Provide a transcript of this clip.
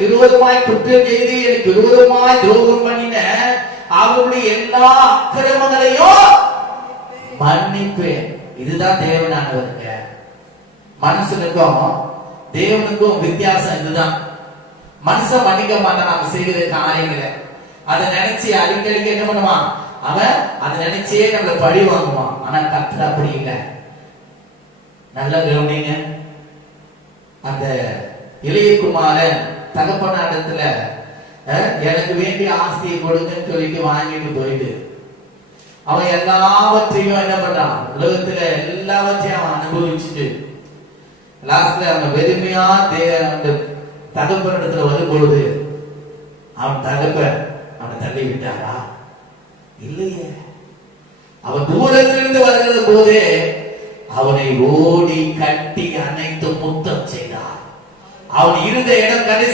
விரோதமாய் குற்றம் செய்து எனக்கு விரோதமாய் துரோகம் பண்ணின அவருடைய எல்லா அக்கிரமங்களையும் மன்னிப்பேன் இதுதான் தேவனானவருங்க. மனுஷனுக்கும் தேவனுக்கும் வித்தியாசம் இதுதான். மனுஷன் மன்னிக்க மாட்டான் நாம செய்கிற காரியங்களை. அதை நினைச்சு அடிக்கடிக்க என்ன பண்ணுவான்? அவன் அதை நினைச்சே நம்மள பழி வாங்குவான். ஆனா கத்தர் அப்படி இல்லை. நல்ல கவனிங்க. அந்த இளையகுமாரன் தகப்பன இடத்துல எனக்கு வேண்டிய ஆஸ்தியை கொடுங்கன்னு சொல்லிட்டு வாங்கிட்டு போயிட்டு அவன் எல்லாவற்றையும் என்ன பண்றான்? உலகத்துல எல்லாவற்றையும் அவன் அனுபவிச்சுட்டு லாஸ்ட்ல அவன் பெருமையா தே அந்த தகப்பனிடத்துல வரும்பொழுது அவன் தகப்பன் அவனை தள்ளி விட்டாரா? இல்லையே. அவன் தூரத்திலிருந்து வருகிற போதே அவனை ஓடி கட்டி அணைத்து முத்தம் செய்தார். அவன் இருந்த இடம் கடைசி